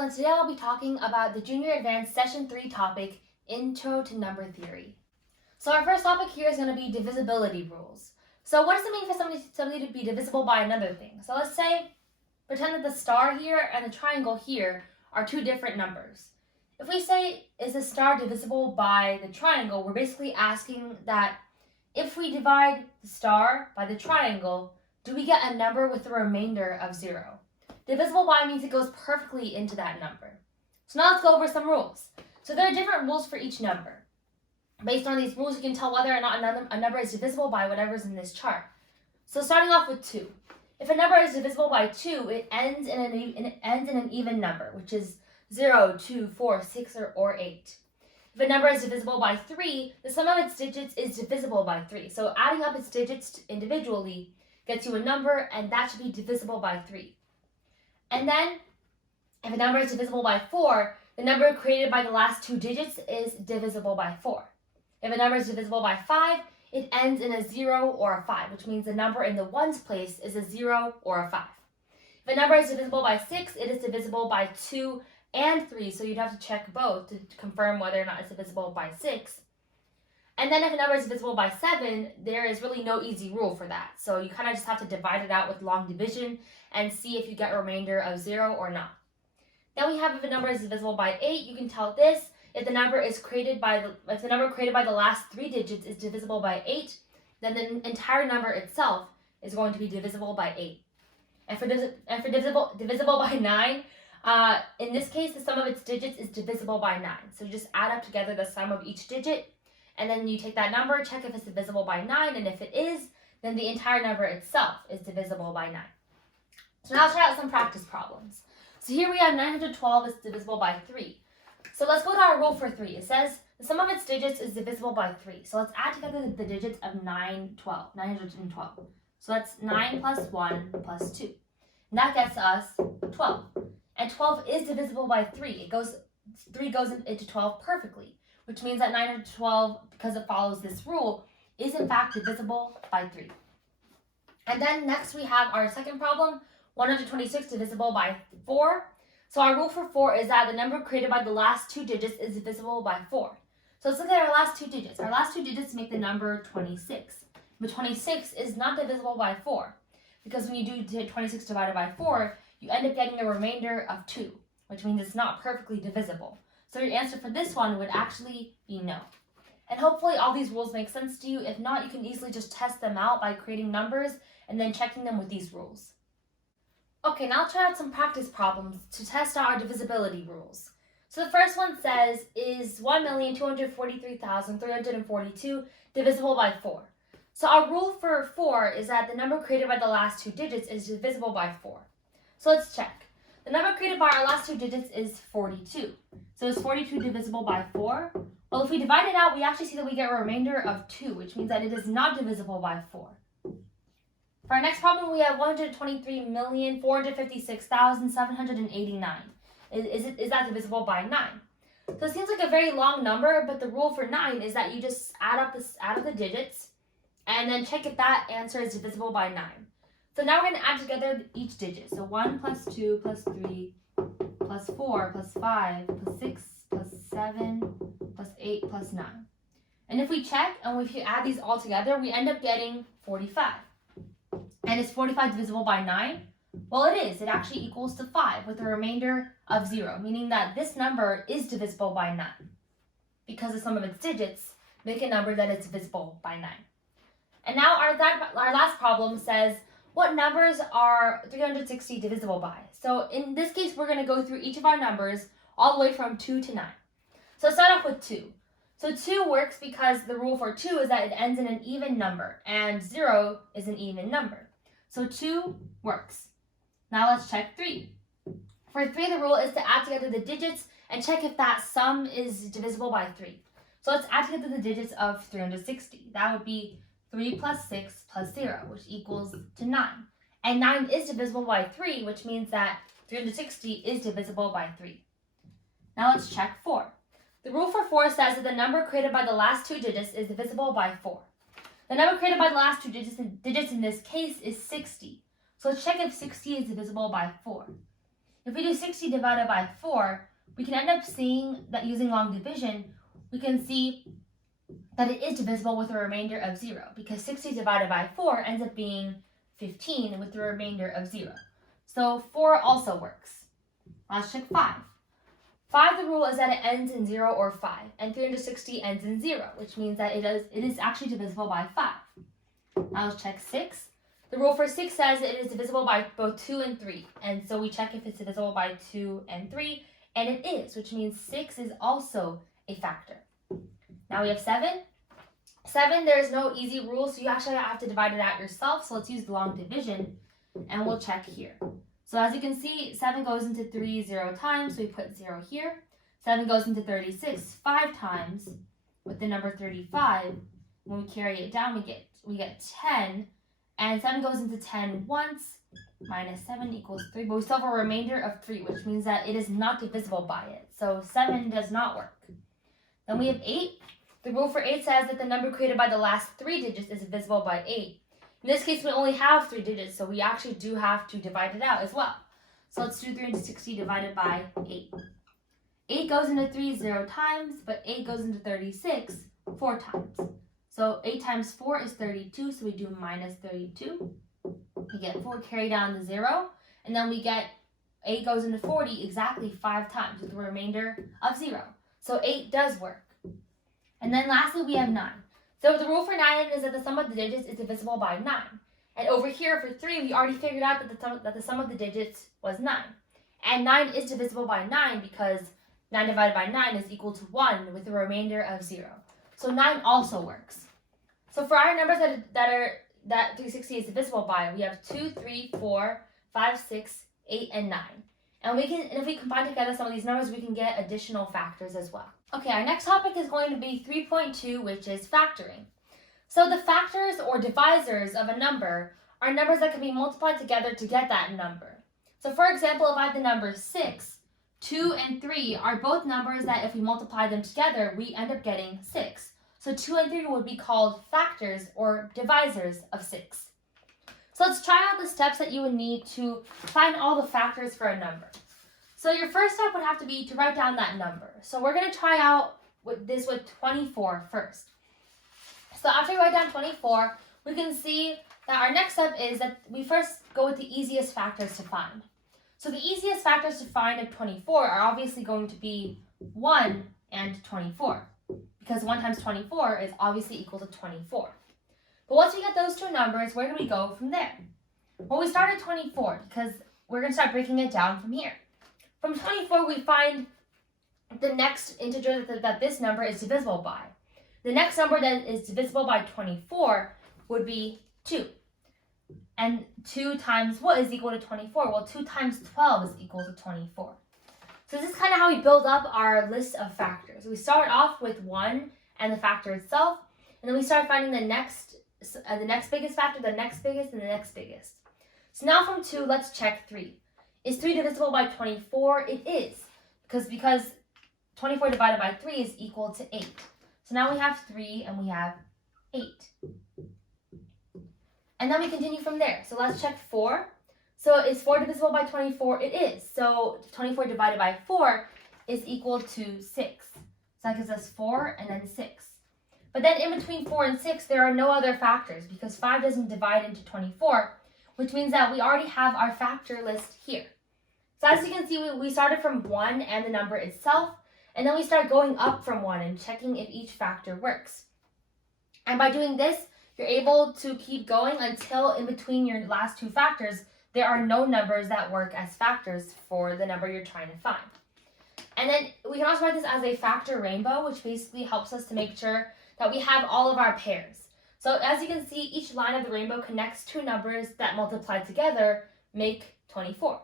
And today I'll be talking about the Junior Advanced Session 3 topic, Intro to Number Theory. So our first topic here is going to be divisibility rules. So what does it mean for something to be divisible by another thing? So let's say, pretend that the star here and the triangle here are two different numbers. If we say, is the star divisible by the triangle, we're basically asking that if we divide the star by the triangle, do we get a number with a remainder of 0? Divisible by means it goes perfectly into that number. So now let's go over some rules. So there are different rules for each number. Based on these rules, you can tell whether or not a number is divisible by whatever's in this chart. So starting off with 2. If a number is divisible by 2, it ends in an even number, which is 0, 2, 4, 6, or 8. If a number is divisible by 3, the sum of its digits is divisible by 3. So adding up its digits individually gets you a number, and that should be divisible by 3. And then, if a number is divisible by 4, the number created by the last two digits is divisible by 4. If a number is divisible by 5, it ends in a 0 or a 5, which means the number in the ones place is a 0 or a 5. If a number is divisible by 6, it is divisible by 2 and 3, so you'd have to check both to confirm whether or not it's divisible by 6. And then if a number is divisible by 7, there is really no easy rule for that. So you kind of just have to divide it out with long division and see if you get a remainder of 0 or not. Then we have if a number is divisible by 8, you can tell this. If the number created by the last three digits is divisible by 8, then the entire number itself is going to be divisible by 8. And for divisible by 9, in this case, the sum of its digits is divisible by 9. So you just add up together the sum of each digit, and then you take that number, check if it's divisible by 9, and if it is, then the entire number itself is divisible by 9. So now let's try out some practice problems. So here we have 912 is divisible by 3. So let's go to our rule for 3. It says the sum of its digits is divisible by 3. So let's add together the digits of 912. So that's 9 plus 1 plus 2. And that gets us 12. And 12 is divisible by 3. 3 goes into 12 perfectly, which means that 912, because it follows this rule, is in fact divisible by 3. And then next we have our second problem, 126 divisible by 4. So our rule for 4 is that the number created by the last two digits is divisible by 4. So let's look at our last two digits. Our last two digits make the number 26. But 26 is not divisible by 4, because when you do 26 divided by 4, you end up getting a remainder of 2, which means it's not perfectly divisible. So your answer for this one would actually be no. And hopefully all these rules make sense to you. If not, you can easily just test them out by creating numbers and then checking them with these rules. Okay, now I'll try out some practice problems to test out our divisibility rules. So the first one says, is 1,243,342 divisible by 4? So our rule for 4 is that the number created by the last two digits is divisible by 4. So let's check. The number created by our last two digits is 42. So is 42 divisible by 4? Well, if we divide it out, we actually see that we get a remainder of 2, which means that it is not divisible by 4. For our next problem, we have 123,456,789. Is that divisible by 9? So it seems like a very long number, but the rule for 9 is that you just add up the digits and then check if that answer is divisible by 9. So now we're going to add together each digit. So 1 plus 2 plus 3 plus 4 plus 5 plus 6 plus 7 plus 8 plus 9. And if we check and if you add these all together, we end up getting 45. And is 45 divisible by 9? Well, it is. It actually equals to 5 with a remainder of 0, meaning that this number is divisible by 9, because the sum of its digits make a number that is divisible by 9. And now our last problem says, what numbers are 360 divisible by? So in this case, we're going to go through each of our numbers all the way from 2 to 9. So let's start off with 2. So 2 works because the rule for 2 is that it ends in an even number, and 0 is an even number. So 2 works. Now let's check 3. For 3, the rule is to add together the digits and check if that sum is divisible by 3. So let's add together the digits of 360. That would be 3 plus 6 plus 0, which equals to 9. And 9 is divisible by 3, which means that 360 is divisible by 3. Now let's check 4. The rule for 4 says that the number created by the last two digits is divisible by 4. The number created by the last two digits in this case is 60. So let's check if 60 is divisible by 4. If we do 60 divided by 4, we can end up seeing that using long division, we can see that it is divisible with a remainder of 0, because 60 divided by 4 ends up being 15 with the remainder of 0. So 4 also works. Let's check 5. 5, the rule is that it ends in 0 or 5, and 360 ends in 0, which means that it is actually divisible by 5. Now let's check 6. The rule for 6 says it is divisible by both 2 and 3, and so we check if it's divisible by 2 and 3, and it is, which means 6 is also a factor. Now we have 7. 7, there is no easy rule, so you actually have to divide it out yourself, so let's use long division, and we'll check here. So as you can see, 7 goes into 3 0 times, so we put 0 here. 7 goes into 36 5 times with the number 35. When we carry it down, we get 10. And 7 goes into 10 once, minus 7 equals 3. But we still have a remainder of 3, which means that it is not divisible by it. So 7 does not work. Then we have 8. The rule for 8 says that the number created by the last 3 digits is divisible by 8. In this case, we only have 3 digits, so we actually do have to divide it out as well. So let's do 360 divided by 8. 8 goes into 3 0 times, but 8 goes into 36 4 times. So 8 times 4 is 32, so we do minus 32. We get 4, carry down the 0, and then we get 8 goes into 40 exactly 5 times with the remainder of 0. So 8 does work. And then lastly, we have 9. So the rule for 9 is that the sum of the digits is divisible by 9. And over here for 3, we already figured out that the sum of the digits was 9. And 9 is divisible by 9 because 9 divided by 9 is equal to 1 with a remainder of 0. So 9 also works. So for our numbers that 360 is divisible by, we have 2, 3, 4, 5, 6, 8, and 9. And if we combine together some of these numbers, we can get additional factors as well. Okay, our next topic is going to be 3.2, which is factoring. So the factors or divisors of a number are numbers that can be multiplied together to get that number. So for example, if I have the number 6, 2 and 3 are both numbers that if we multiply them together, we end up getting 6. So 2 and 3 would be called factors or divisors of 6. So let's try out the steps that you would need to find all the factors for a number. So your first step would have to be to write down that number. So we're going to try out with 24 first. So after we write down 24, we can see that our next step is that we first go with the easiest factors to find. So the easiest factors to find of 24 are obviously going to be 1 and 24, because 1 times 24 is obviously equal to 24. But once we get those two numbers, where do we go from there? Well, we start at 24 because we're going to start breaking it down from here. From 24, we find the next integer that this number is divisible by. The next number that is divisible by 24 would be 2. And 2 times what is equal to 24? Well, 2 times 12 is equal to 24. So this is kind of how we build up our list of factors. We start off with 1 and the factor itself, and then we start finding the next biggest factor, the next biggest, and the next biggest. So now from 2, let's check 3. Is 3 divisible by 24? It is, because 24 divided by 3 is equal to 8. So now we have 3 and we have 8. And then we continue from there. So let's check 4. So is 4 divisible by 24? It is. So 24 divided by 4 is equal to 6. So that gives us 4 and then 6. But then in between 4 and 6, there are no other factors because 5 doesn't divide into 24, which means that we already have our factor list here. So as you can see, we started from 1 and the number itself, and then we start going up from 1 and checking if each factor works. And by doing this, you're able to keep going until in between your last two factors, there are no numbers that work as factors for the number you're trying to find. And then we can also write this as a factor rainbow, which basically helps us to make sure that we have all of our pairs. So as you can see, each line of the rainbow connects two numbers that multiplied together make 24.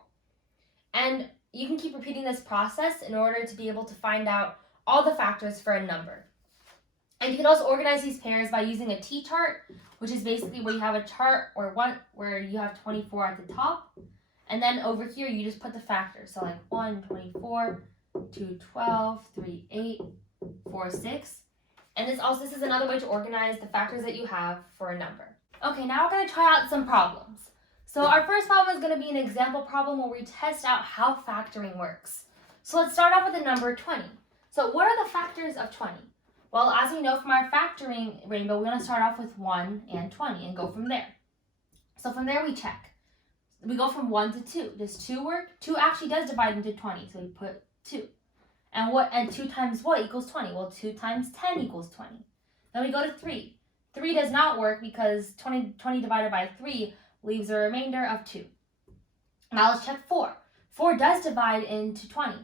And you can keep repeating this process in order to be able to find out all the factors for a number. And you can also organize these pairs by using a T-chart, which is basically where you have a chart where you have 24 at the top, And then over here, you just put the factors. So like 1, 24, 2, 12, 3, 8, 4, 6. And this is another way to organize the factors that you have for a number. Okay, now we're going to try out some problems. So our first problem is going to be an example problem where we test out how factoring works. So let's start off with the number 20. So what are the factors of 20? Well, as we know from our factoring rainbow, we want to start off with 1 and 20 and go from there. So from there we check. We go from 1 to 2. Does 2 work? 2 actually does divide into 20, so we put 2. And 2 times what equals 20? Well, 2 times 10 equals 20. Then we go to 3. 3 does not work because 20 divided by 3 leaves a remainder of 2. Now let's check 4. 4 does divide into 20.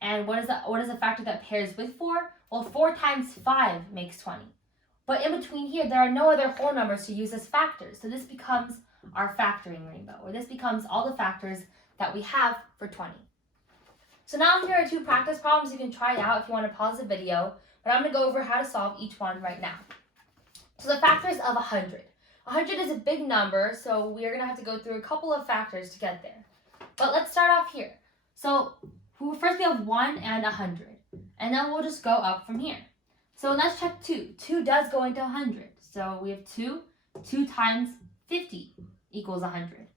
And what is the factor that pairs with 4? Well, 4 times 5 makes 20. But in between here, there are no other whole numbers to use as factors. So this becomes our factoring rainbow, or this becomes all the factors that we have for 20. So now here are 2 practice problems. You can try out if you want to pause the video, but I'm going to go over how to solve each one right now. So the factors of 100. 100 is a big number, so we're going to have to go through a couple of factors to get there. But let's start off here. So first we have 1 and 100, and then we'll just go up from here. So let's check 2. 2 does go into 100. So we have 2. 2 times 50 equals 100.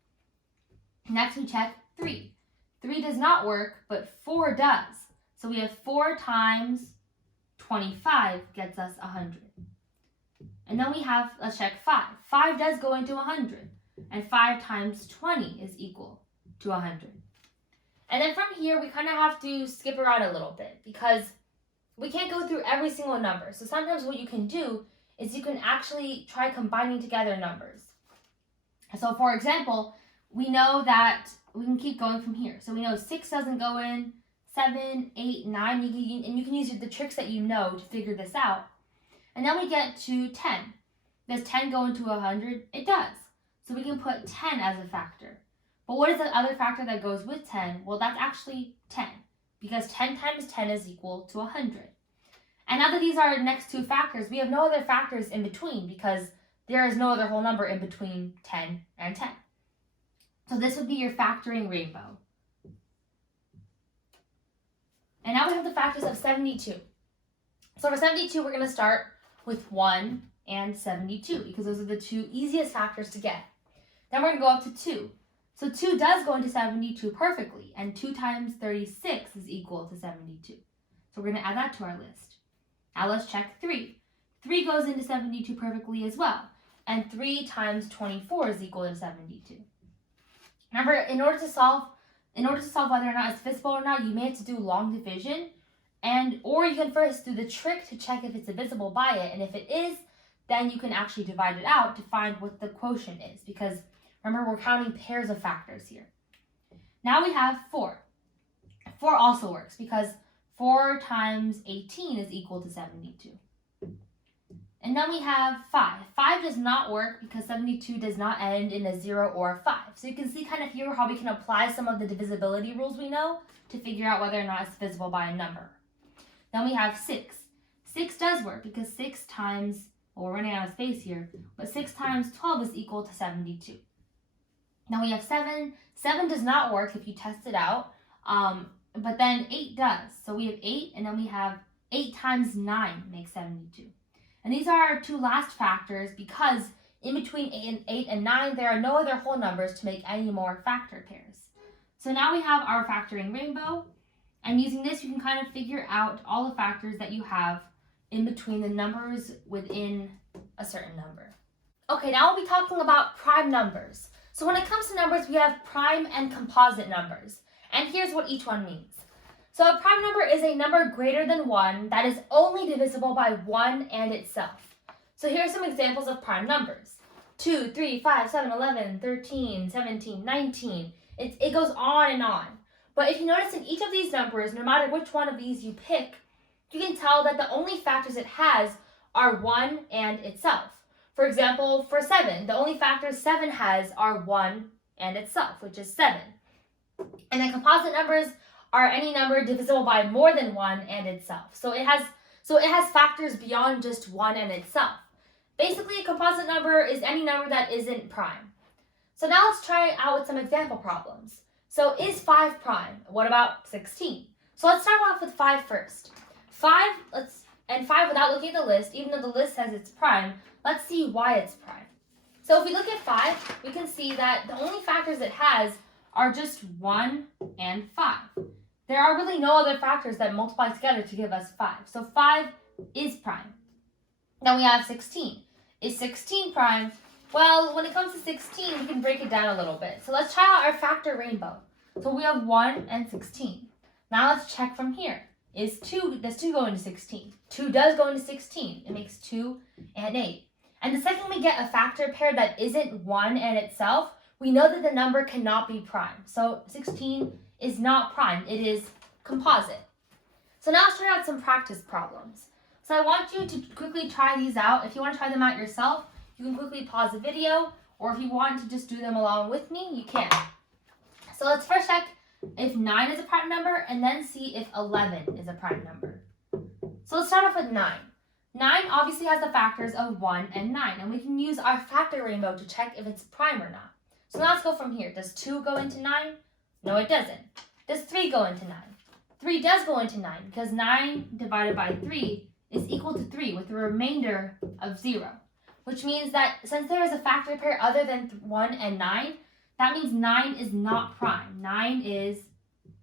Next we check 3. 3 does not work, but 4 does. So we have 4 times 25 gets us 100. And then let's check 5. 5 does go into 100. And 5 times 20 is equal to 100. And then from here, we kind of have to skip around a little bit because we can't go through every single number. So sometimes what you can do is you can actually try combining together numbers. So for example, we know that we can keep going from here. So we know 6 doesn't go in, 7, 8, 9, and you can use the tricks that you know to figure this out. And then we get to 10. Does 10 go into 100? It does. So we can put 10 as a factor. But what is the other factor that goes with 10? Well, that's actually 10, because 10 times 10 is equal to 100. And now that these are next 2 factors, we have no other factors in between because there is no other whole number in between 10 and 10. So this would be your factoring rainbow. And now we have the factors of 72. So for 72, we're going to start with 1 and 72 because those are the 2 easiest factors to get. Then we're going to go up to 2. So 2 does go into 72 perfectly, and 2 times 36 is equal to 72. So we're going to add that to our list. Now let's check 3. 3 goes into 72 perfectly as well, and 3 times 24 is equal to 72. Remember, in order to solve whether or not it's divisible or not, you may have to do long division, or you can first do the trick to check if it's divisible by it, and if it is, then you can actually divide it out to find what the quotient is, because remember, we're counting pairs of factors here. Now we have 4. 4 also works because 4 times 18 is equal to 72. And then we have 5. 5 does not work because 72 does not end in a 0 or a 5. So you can see kind of here how we can apply some of the divisibility rules we know to figure out whether or not it's divisible by a number. Then we have 6. 6 does work because 6 times, well, we're running out of space here, but 6 times 12 is equal to 72. Now we have 7. 7 does not work if you test it out, but then 8 does. So we have 8, and then we have 8 times 9 makes 72. And these are our 2 last factors because in between 8 and 9, there are no other whole numbers to make any more factor pairs. So now we have our factoring rainbow, and using this, you can kind of figure out all the factors that you have in between the numbers within a certain number. Okay, now we'll be talking about prime numbers. So when it comes to numbers, we have prime and composite numbers. And here's what each one means. So a prime number is a number greater than 1 that is only divisible by 1 and itself. So here are some examples of prime numbers. 2, 3, 5, 7, 11, 13, 17, 19. It goes on and on. But if you notice in each of these numbers, no matter which one of these you pick, you can tell that the only factors it has are 1 and itself. For example, for 7, the only factors 7 has are 1 and itself, which is 7. And then composite numbers are any number divisible by more than 1 and itself. So it has factors beyond just 1 and itself. Basically, a composite number is any number that isn't prime. So now let's try it out with some example problems. So is 5 prime? What about 16? So let's start off with 5 first. 5 without looking at the list, even though the list says it's prime, let's see why it's prime. So if we look at 5, we can see that the only factors it has are just 1 and 5. There are really no other factors that multiply together to give us 5. So 5 is prime. Then we have 16. Is 16 prime? Well, when it comes to 16, we can break it down a little bit. So let's try out our factor rainbow. So we have 1 and 16. Now let's check from here. Does 2 go into 16? 2 does go into 16. It makes 2 and 8. And the second we get a factor pair that isn't 1 and itself, we know that the number cannot be prime. So 16 is not prime. It is composite. So now let's try out some practice problems. So I want you to quickly try these out. If you want to try them out yourself, you can quickly pause the video, or if you want to just do them along with me, you can. So let's first check if 9 is a prime number, and then see if 11 is a prime number. So let's start off with 9. 9 obviously has the factors of 1 and 9, and we can use our factor rainbow to check if it's prime or not. So now let's go from here. Does 2 go into 9? No, it doesn't. Does 3 go into 9? 3 does go into 9, because 9 divided by 3 is equal to 3 with a remainder of 0. Which means that since there is a factor pair other than 1 and 9, that means 9 is not prime. 9 is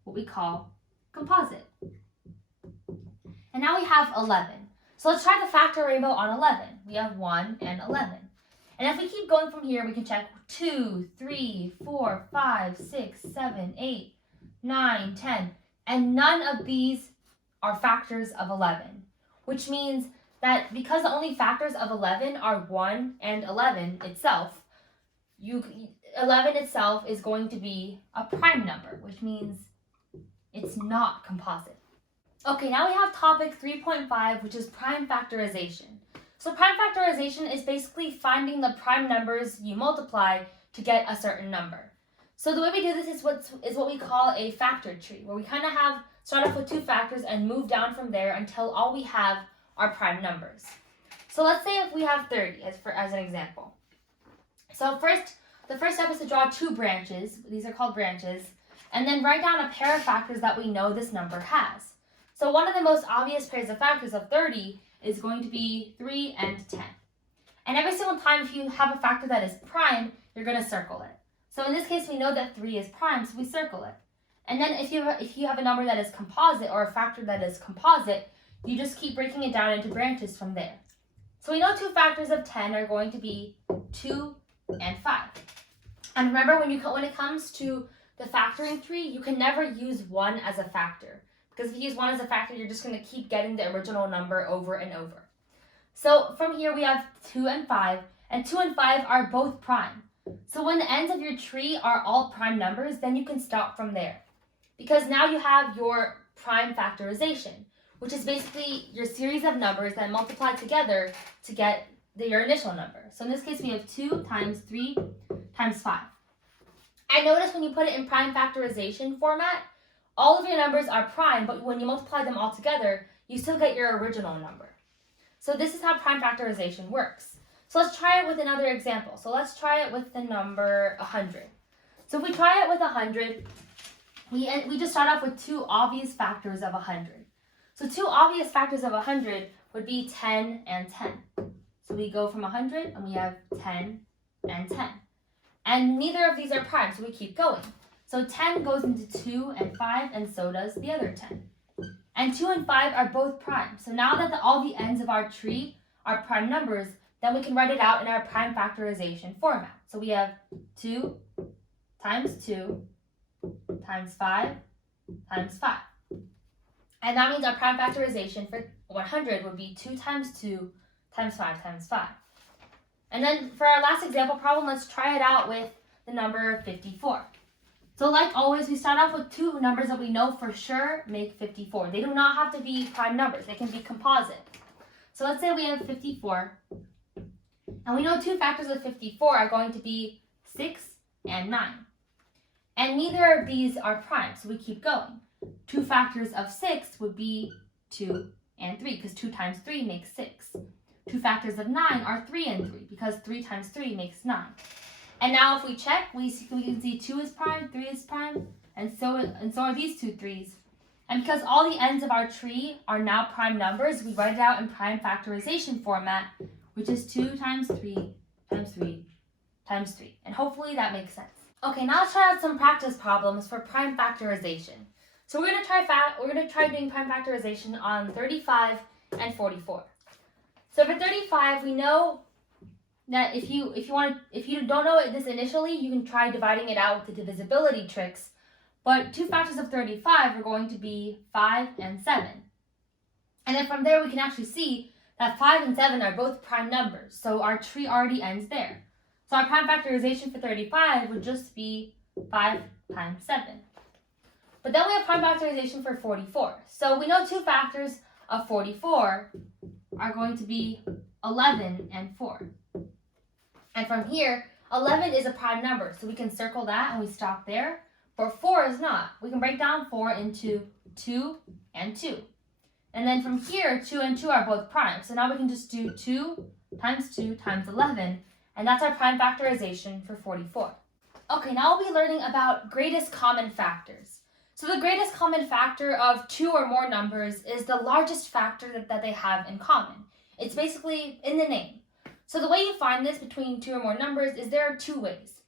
what we call composite. And now we have 11. So let's try the factor rainbow on 11. We have 1 and 11. And if we keep going from here, we can check 2, 3, 4, 5, 6, 7, 8, 9, 10. And none of these are factors of 11. Which means that because the only factors of 11 are 1 and 11 itself, 11 itself is going to be a prime number, which means it's not composite. Okay, now we have topic 3.5, which is prime factorization. So prime factorization is basically finding the prime numbers you multiply to get a certain number. So the way we do this is what we call a factor tree, where we kind of start off with 2 factors and move down from there until all we have are prime numbers. So let's say if we have 30 as an example. So the first step is to draw 2 branches. These are called branches. And then write down a pair of factors that we know this number has. So one of the most obvious pairs of factors of 30 is going to be 3 and 10. And every single time if you have a factor that is prime, you're going to circle it. So in this case, we know that 3 is prime, so we circle it. And then if you have a number that is composite or a factor that is composite, you just keep breaking it down into branches from there. So we know 2 factors of 10 are going to be 2 and 5. And remember, when it comes to the factoring tree, you can never use 1 as a factor. Because if you use 1 as a factor, you're just going to keep getting the original number over and over. So from here, we have 2 and 5, and 2 and 5 are both prime. So when the ends of your tree are all prime numbers, then you can stop from there. Because now you have your prime factorization, which is basically your series of numbers that multiply together to get your initial number. So in this case, we have 2 times 3 times 5. And notice when you put it in prime factorization format, all of your numbers are prime, but when you multiply them all together, you still get your original number. So this is how prime factorization works. So let's try it with another example. So let's try it with the number 100. So if we try it with 100, we just start off with 2 obvious factors of 100. So 2 obvious factors of 100 would be 10 and 10. So we go from 100 and we have 10 and 10. And neither of these are prime, so we keep going. So 10 goes into 2 and 5, and so does the other 10. And 2 and 5 are both prime. So now that all the ends of our tree are prime numbers, then we can write it out in our prime factorization format. So we have 2 times 2 times 5 times 5. And that means our prime factorization for 100 would be 2 times 2 times 5 times 5. And then for our last example problem, let's try it out with the number 54. So like always, we start off with 2 numbers that we know for sure make 54. They do not have to be prime numbers. They can be composite. So let's say we have 54. And we know 2 factors of 54 are going to be 6 and 9. And neither of these are prime, so we keep going. 2 factors of 6 would be 2 and 3, because 2 times 3 makes 6. 2 factors of 9 are 3 and 3, because 3 times 3 makes 9. And now if we check, we can see 2 is prime, 3 is prime, and so are these two 3s. And because all the ends of our tree are now prime numbers, we write it out in prime factorization format, which is 2 times 3 times 3 times 3. And hopefully that makes sense. Okay, now let's try out some practice problems for prime factorization. So we're going to try doing prime factorization on 35 and 44. So for 35, we know that if you don't know this initially, you can try dividing it out with the divisibility tricks. But two factors of 35 are going to be 5 and 7. And then from there we can actually see that 5 and 7 are both prime numbers, so our tree already ends there. So our prime factorization for 35 would just be 5 times 7. But then we have prime factorization for 44. So we know two factors of 44 are going to be 11 and 4. And from here, 11 is a prime number, so we can circle that and we stop there. But 4 is not. We can break down 4 into 2 and 2. And then from here, 2 and 2 are both prime. So now we can just do 2 times 11, and that's our prime factorization for 44. Okay, now we'll be learning about greatest common factors. So the greatest common factor of two or more numbers is the largest factor that they have in common. It's basically in the name. So the way you find this between two or more numbers is there are two ways.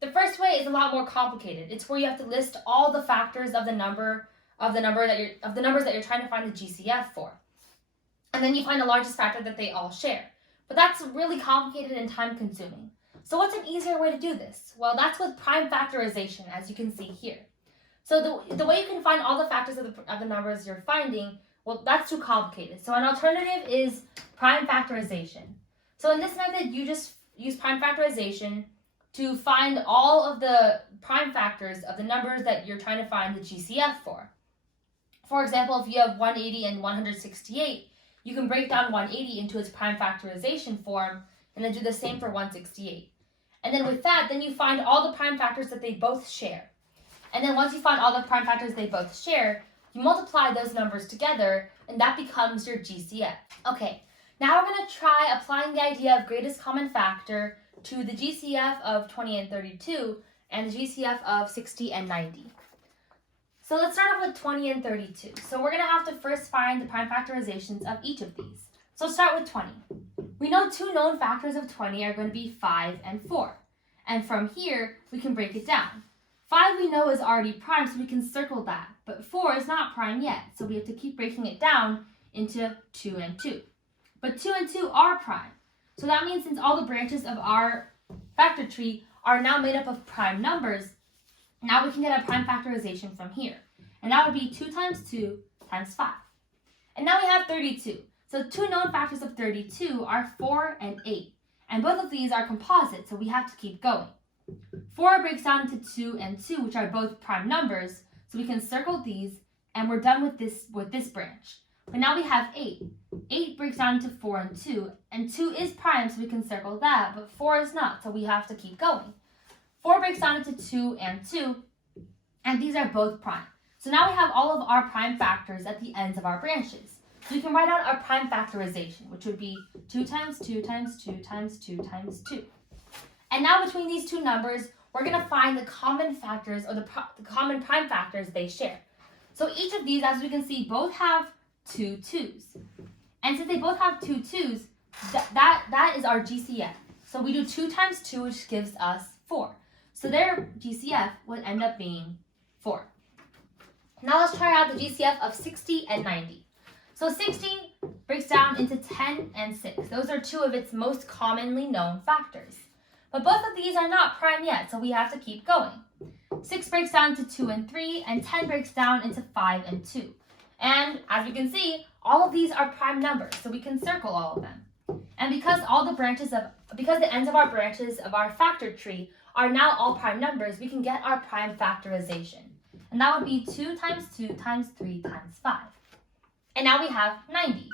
The first way is a lot more complicated. It's where you have to list all the factors of the numbers that you're trying to find the GCF for. And then you find the largest factor that they all share. But that's really complicated and time consuming. So what's an easier way to do this? Well, that's with prime factorization, as you can see here. So the way you can find all the factors of the numbers you're finding, well, that's too complicated. So an alternative is prime factorization. So in this method, you just use prime factorization to find all of the prime factors of the numbers that you're trying to find the GCF for. For example, if you have 180 and 168, you can break down 180 into its prime factorization form and then do the same for 168. And then with that, then you find all the prime factors that they both share. And then once you find all the prime factors they both share, you multiply those numbers together and that becomes your GCF. Okay, now we're going to try applying the idea of greatest common factor to the GCF of 20 and 32 and the GCF of 60 and 90. So let's start off with 20 and 32. So we're going to have to first find the prime factorizations of each of these. So let's start with 20. We know two known factors of 20 are going to be 5 and 4. And from here, we can break it down. 5 we know is already prime, so we can circle that. But 4 is not prime yet, so we have to keep breaking it down into 2 and 2. But 2 and 2 are prime. So that means since all the branches of our factor tree are now made up of prime numbers, now we can get a prime factorization from here. And that would be 2 times 2 times 5. And now we have 32. So two known factors of 32 are 4 and 8. And both of these are composite, so we have to keep going. 4 breaks down into 2 and 2, which are both prime numbers, so we can circle these, and we're done with this branch. But now we have 8. 8 breaks down into 4 and 2 is prime, so we can circle that, but 4 is not, so we have to keep going. 4 breaks down into 2, and these are both prime. So now we have all of our prime factors at the ends of our branches. So we can write out our prime factorization, which would be 2 times 2 times 2 times 2 times 2. And now between these two numbers, we're going to find the common factors, or the common prime factors they share. So each of these, as we can see, both have 2 2's. And since they both have 2 2's, that is our GCF. So we do 2 times 2, which gives us 4. So their GCF would end up being 4. Now let's try out the GCF of 60 and 90. So 60 breaks down into 10 and 6. Those are two of its most commonly known factors. But both of these are not prime yet, so we have to keep going. 6 breaks down to 2 and 3, and 10 breaks down into 5 and 2. And as you can see, all of these are prime numbers, so we can circle all of them. And because the ends of our branches of our factor tree are now all prime numbers, we can get our prime factorization. And that would be 2 times 2 times 3 times 5. And now we have 90.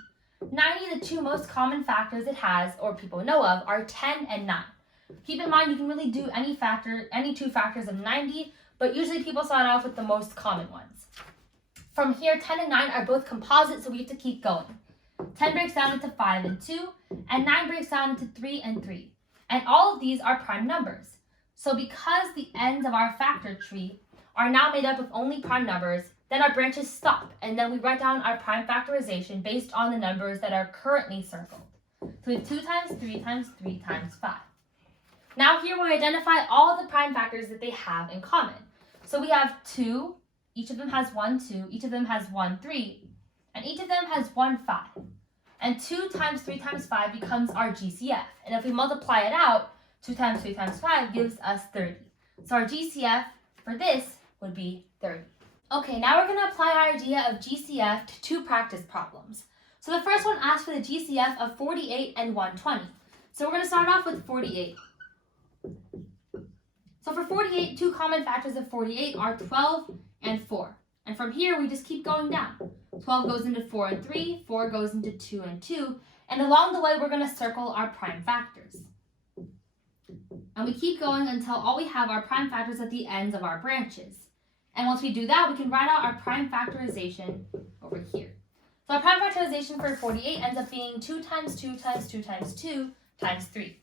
90, the two most common factors it has, or people know of, are 10 and 9. Keep in mind, you can really do any two factors of 90, but usually people start off with the most common ones. From here, 10 and 9 are both composite, so we have to keep going. 10 breaks down into 5 and 2, and 9 breaks down into 3 and 3. And all of these are prime numbers. So because the ends of our factor tree are now made up of only prime numbers, then our branches stop, and then we write down our prime factorization based on the numbers that are currently circled. So we have 2 times 3 times 3 times 5. Now here we identify all the prime factors that they have in common. So we have 2, each of them has 1, 2, each of them has 1, 3, and each of them has 1, 5. And 2 times 3 times 5 becomes our GCF. And if we multiply it out, 2 times 3 times 5 gives us 30. So our GCF for this would be 30. Okay, now we're going to apply our idea of GCF to 2 practice problems. So the first one asks for the GCF of 48 and 120. So we're going to start off with 48. So for 48, 2 common factors of 48 are 12 and 4. And from here, we just keep going down. 12 goes into 4 and 3, 4 goes into 2 and 2, and along the way, we're going to circle our prime factors. And we keep going until all we have are prime factors at the ends of our branches. And once we do that, we can write out our prime factorization over here. So our prime factorization for 48 ends up being 2 times 2 times 2 times 2 times 3.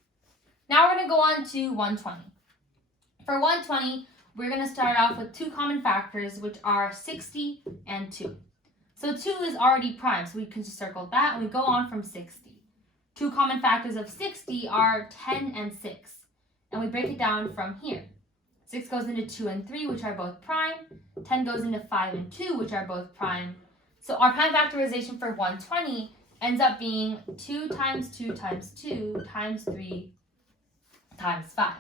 Now we're going to go on to 120. For 120, we're going to start off with 2 common factors, which are 60 and 2. So 2 is already prime, so we can just circle that, and we go on from 60. 2 common factors of 60 are 10 and 6, and we break it down from here. 6 goes into 2 and 3, which are both prime. 10 goes into 5 and 2, which are both prime. So our prime factorization for 120 ends up being 2 times 2 times 2 times 3 times 5.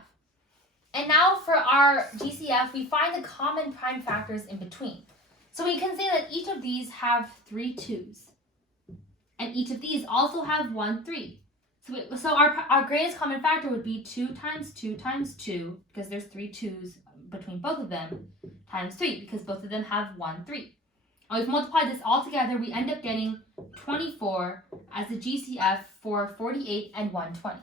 And now for our GCF, we find the common prime factors in between. So we can say that each of these have 3 2's. And each of these also have 1 3. So our greatest common factor would be 2 times 2 times 2, because there's 3 2's between both of them, times 3, because both of them have 1 3. And we've multiplied this all together, we end up getting 24 as the GCF for 48 and 120.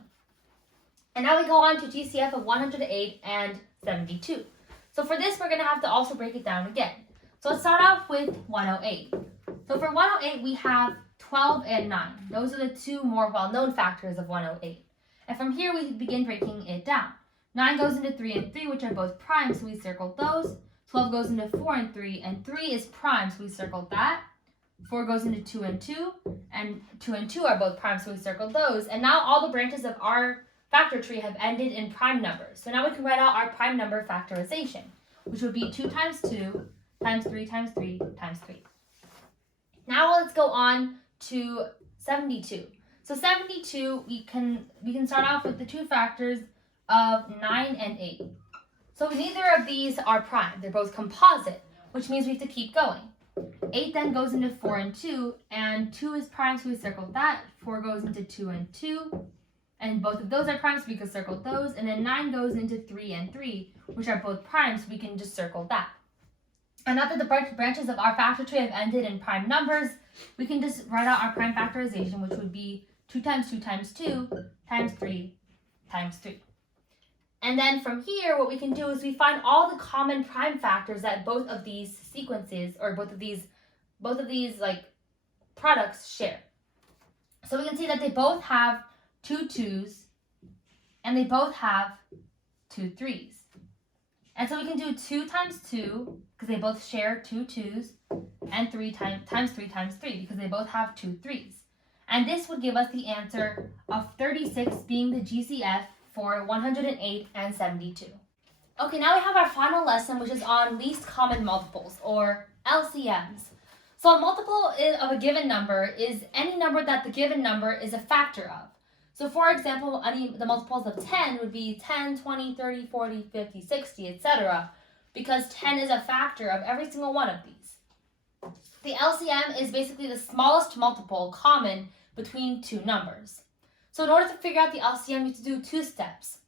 And now we go on to GCF of 108 and 72. So for this, we're going to have to also break it down again. So let's start off with 108. So for 108, we have 12 and 9. Those are the 2 more well-known factors of 108. And from here, we begin breaking it down. 9 goes into 3 and 3, which are both prime, so we circled those. 12 goes into 4 and 3 is prime, so we circled that. 4 goes into 2 and 2 and 2 are both prime, so we circled those. And now all the branches of our factor tree have ended in prime numbers. So now we can write out our prime number factorization, which would be 2 times 2 times 3 times 3 times 3. Now let's go on to 72. So 72, we can start off with the 2 factors of 9 and 8. So neither of these are prime. They're both composite, which means we have to keep going. 8 then goes into 4 and 2, and 2 is prime, so we circled that. 4 goes into 2 and 2, and both of those are prime, so we can circle those. And then 9 goes into 3 and 3, which are both prime, so we can just circle that. And now that the branches of our factor tree have ended in prime numbers, we can just write out our prime factorization, which would be 2 times 2 times 2 times 3 times 3. And then from here, what we can do is we find all the common prime factors that both of these sequences, or both of these like products share. So we can see that they both have 2 2's and they both have 2 3's. And so we can do 2 times 2, because they both share 2 2's, and 3 times 3 times 3, because they both have 2 3's. And this would give us the answer of 36 being the GCF for 108 and 72. Okay, now we have our final lesson, which is on least common multiples, or LCMs. So a multiple of a given number is any number that the given number is a factor of. So for example, the multiples of 10 would be 10, 20, 30, 40, 50, 60, etc. because 10 is a factor of every single one of these. The LCM is basically the smallest multiple common between 2 numbers. So in order to figure out the LCM, you have to do 2 steps.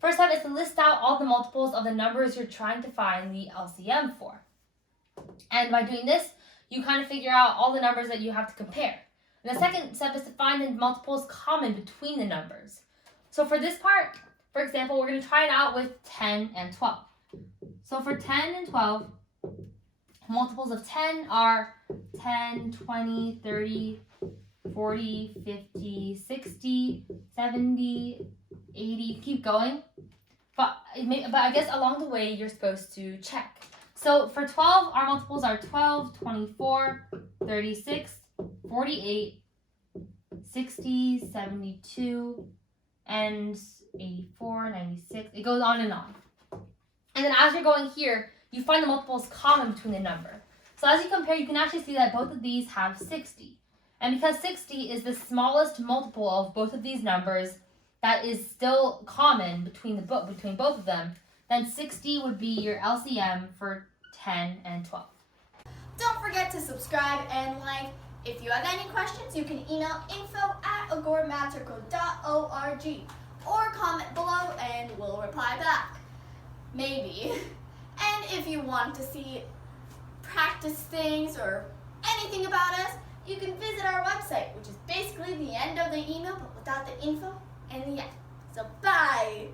First step is to list out all the multiples of the numbers you're trying to find the LCM for. And by doing this, you kind of figure out all the numbers that you have to compare. And the second step is to find the multiples common between the numbers. So for this part, for example, we're going to try it out with 10 and 12. So for 10 and 12, multiples of 10 are 10, 20, 30, 40, 50, 60, 70, 80, keep going. But I guess along the way, you're supposed to check. So for 12, our multiples are 12, 24, 36, 48, 60, 72, and 84, 96. It goes on and on. And then as you're going here, you find the multiples common between the number. So as you compare, you can actually see that both of these have 60. And because 60 is the smallest multiple of both of these numbers that is still common between both of them, then 60 would be your LCM for 10 and 12. Don't forget to subscribe and like. If you have any questions, you can email info@agoramatrico.org or comment below and we'll reply back. Maybe. And if you want to see practice things or anything about us, you can visit our website, which is basically the end of the email but without the info and the end. So bye!